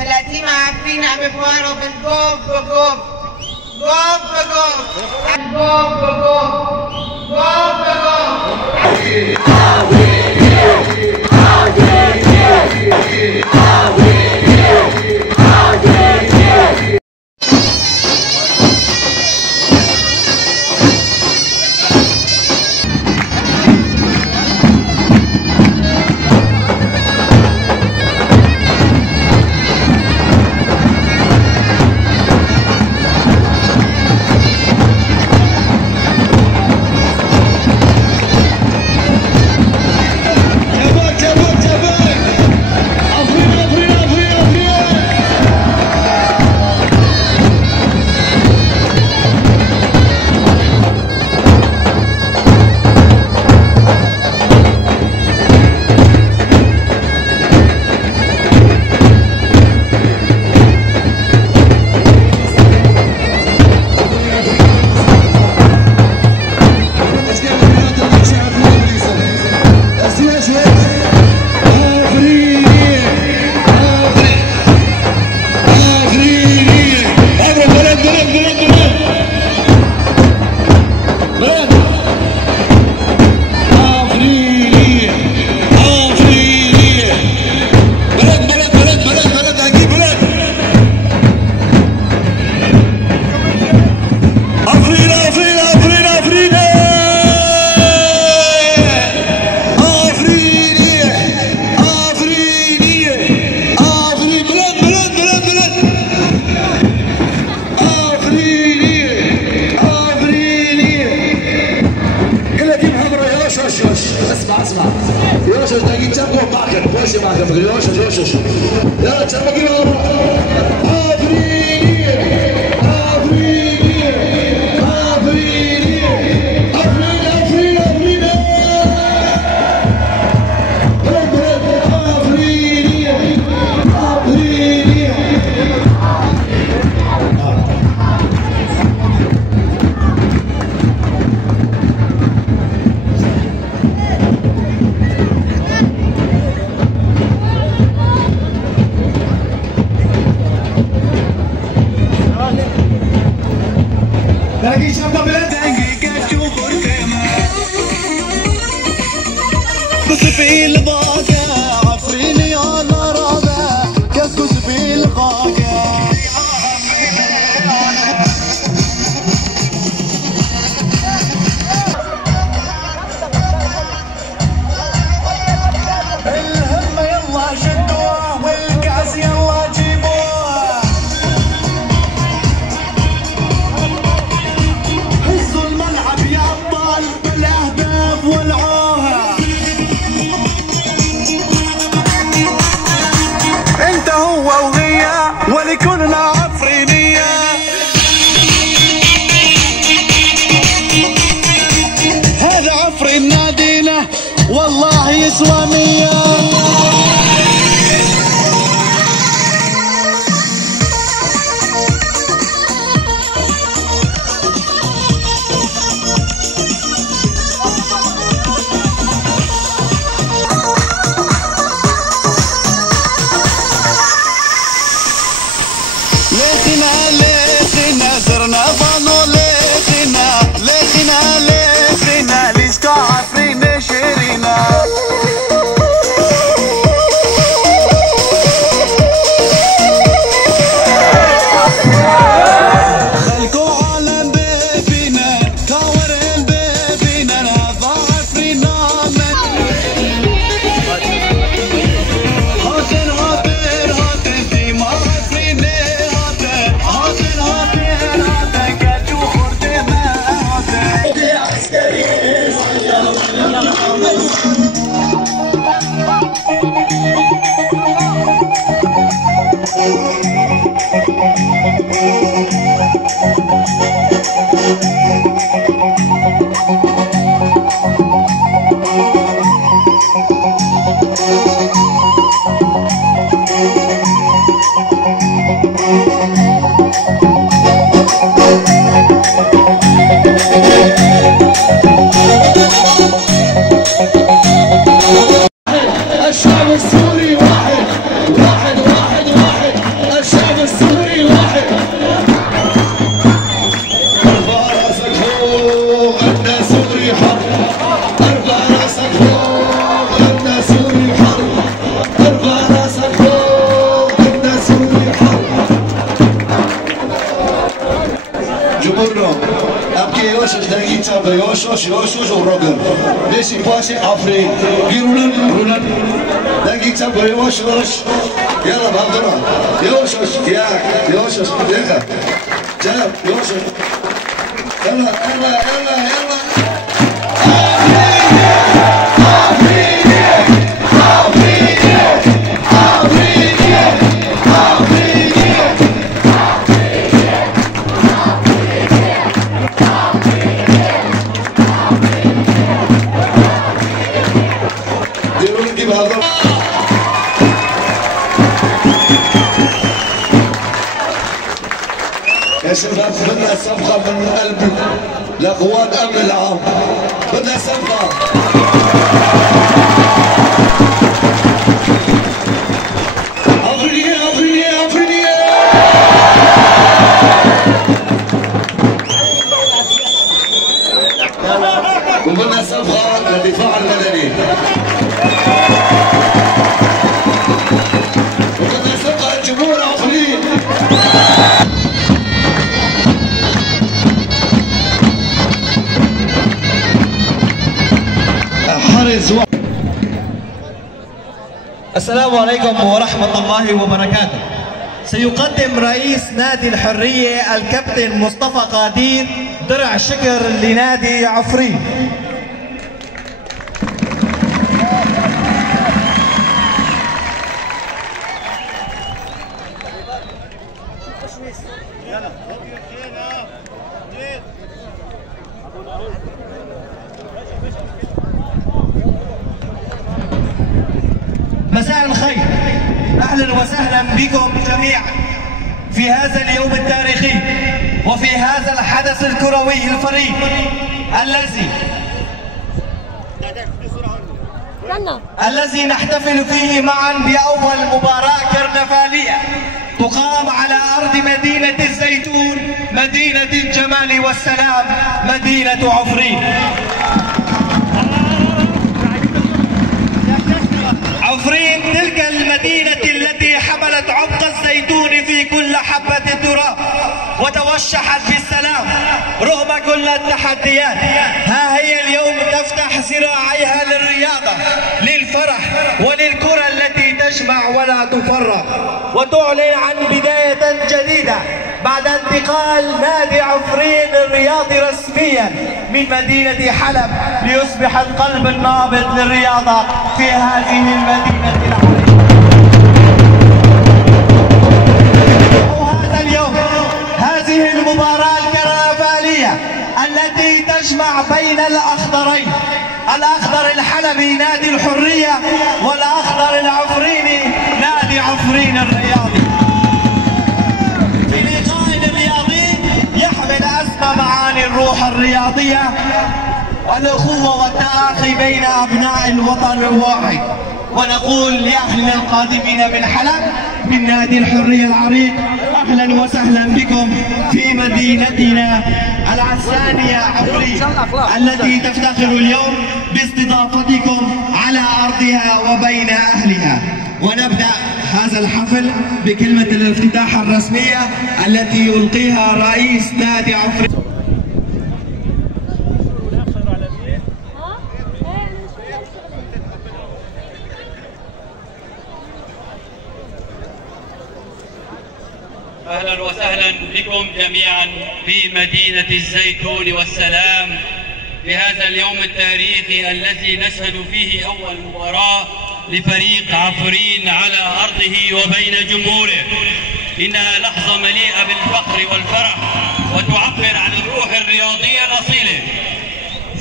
بلاتي عارفين عم بفواروا بالجوب بجوب جوب بجوب جوب بجوب جوب بجوب. اسمع يوشش تلاقي تشبه معك وش معك يوشش يلا تشبه lagi siapa bilang tinggi kecukur tema kusfil baga afrini ala raba kusfil baga الهم يلا شدوه والكاس يلا جيبوه والعوها انت هو وهي ولكلنا عفرينية هذا عفرين نادينا والله يسوى 100. ليتنا زرنا ظنوا ليتنا ليش عفرين شيرينا خلكوا عالم بيبينا كاورين بيبينا نهضا عفرينا هاتن ديما عفرينا الشعب السوري واحد واحد واحد واحد تابع يوشوش وروجن ليش باشي عفري يرولن دقي تابع يوشوش يلا بهضرة يوشوش ياك يوشوش ياك جاب يوشوش يلا يلا يلا يلا يا شباب بدنا صفقة من قلب لقوات أمن العام بدنا صفقة عفرية عفرية عفرية وبدنا صفقة للدفاع المدني وبدنا صفقة للجمهور عفرية السلام عليكم ورحمة الله وبركاته. سيقدم رئيس نادي الحرية الكابتن مصطفى قادين درع شكر لنادي عفرين. مساء الخير، أهلا وسهلا بكم جميعا في هذا اليوم التاريخي وفي هذا الحدث الكروي الفريد الذي نحتفل فيه معا بأول مباراة كرنفالية تقام على أرض مدينة الزيتون، مدينة الجمال والسلام، مدينة عفرين. عفرين تلك المدينة التي حملت عمق الزيتون في كل حبة تراب وتوشحت بالسلام رغم كل التحديات. ها هي اليوم تفتح ذراعيها للرياضة، للفرح وللكرة التي تجمع ولا تفرق، وتعلن عن بداية جديدة بعد انتقال نادي عفرين الرياضي رسميا من مدينة حلب ليصبح القلب النابض للرياضة في هذه المدينة العريقة. وهذا اليوم هذه المباراة الكرنفالية التي تجمع بين الأخضرين، الأخضر الحلبي نادي الحرية والأخضر العفريني نادي عفرين الرياضي. في لقاء الرياضي يحمل أسمى معاني الروح الرياضية والأخوة والتآخي بين أبناء الوطن الواحد. ونقول لأهلنا القادمين من حلب من نادي الحرية العريق أهلا وسهلا بكم في مدينتنا العسانية عفرين التي تفتخر اليوم باستضافتكم على أرضها وبين أهلها. ونبدأ هذا الحفل بكلمة الافتتاح الرسمية التي يلقيها رئيس نادي عفرين. أهلا وسهلا بكم جميعا في مدينة الزيتون والسلام في هذا اليوم التاريخي الذي نشهد فيه أول مباراة لفريق عفرين على أرضه وبين جمهوره. إنها لحظة مليئة بالفخر والفرح وتعبر عن الروح الرياضية الأصيلة.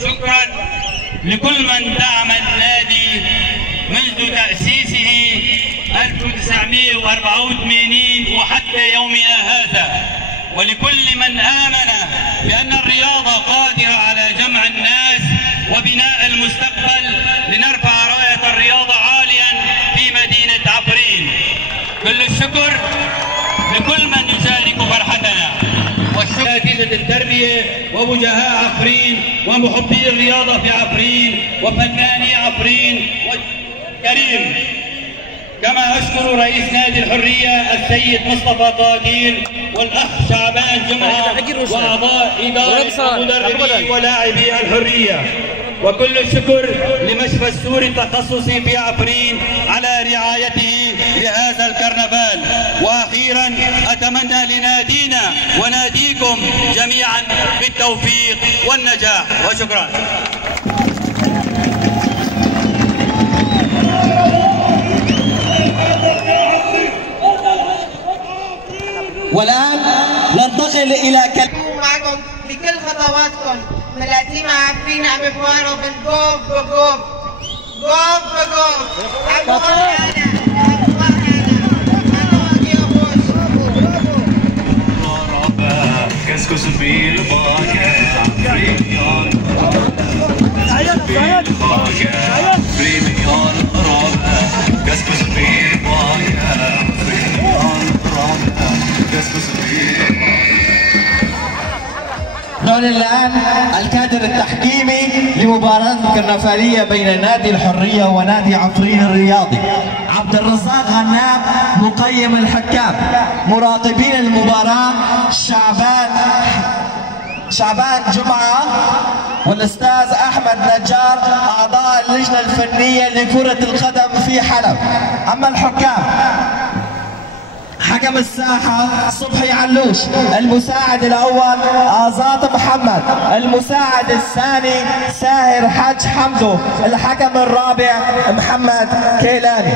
شكرا لكل من دعم النادي منذ تأسيسه 1984 وحتى يومنا هذا، ولكل من آمن بأن الرياضة قادرة على جمع الناس وبناء المستقبل لنرفع راية الرياضة عاليا في مدينة عفرين. كل الشكر لكل من يشارك فرحتنا، والشكر لأساتذة التربية ووجهاء عفرين ومحبي الرياضة في عفرين وفناني عفرين. كما أشكر رئيس نادي الحرية السيد مصطفى طاقيل والأخ شعبان جمعة وأعضاء إدارة مدربي ولاعبي الحرية. وكل الشكر لمشفى السوري التخصصي في عفرين على رعايته لهذا الكرنفال. وأخيرا أتمنى لنادينا وناديكم جميعا بالتوفيق والنجاح، وشكرا. والآن ننتقل إلى معكم بكل خطواتكم ملاتي مع عفرين عم بفواروا بالجوف بجوف جوف بجوف. نعلن الآن الكادر التحكيمي لمباراة كرنفالية بين نادي الحرية ونادي عفرين الرياضي. عبد الرزاق غنام مقيم الحكام. مراقبين المباراة شعبان جمعة والأستاذ أحمد نجار أعضاء اللجنة الفنية لكرة القدم في حلب. أما الحكام: حكم الساحة صبحي علوش، المساعد الأول آزاط محمد، المساعد الثاني ساهر حاج حمدو، الحكم الرابع محمد كيلاني.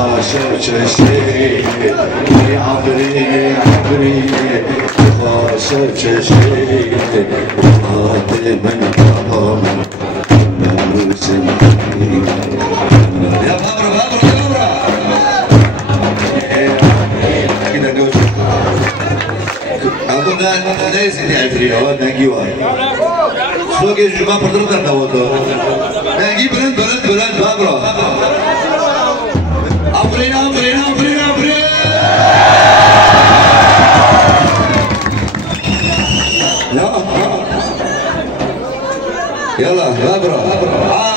خاشش الشيء عبري عبري خاشش الشيء هاتي من قام يا بابرا بابرا كده نقول أقول ليس عبري هو نجيوه شو كي جماعة بدرنا نوضو نجي بلند بلند بلند بابرا عبرين عبرين عبرين عبرين يلا بابرا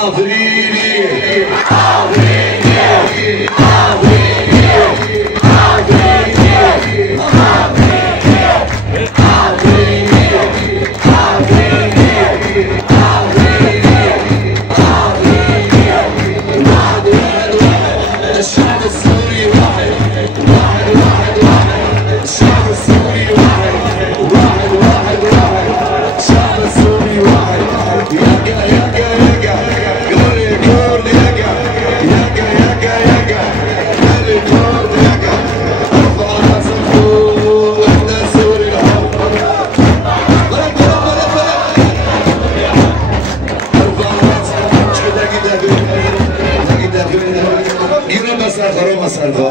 عبريني عبريني عبريني الشعب السوري واحد واحد واحد واحد الشعب السوري واحد واحد واحد واحد الشعب السوري واحد يقا يقا يقا قولي كورد يقا يقا يقا يقا قولي كورد يقا ارفع راسك فوق احنا سوري الحب بلد بلد بلد ارفع راسك كده كده كده كده كده يلا بس اخروا مسالفه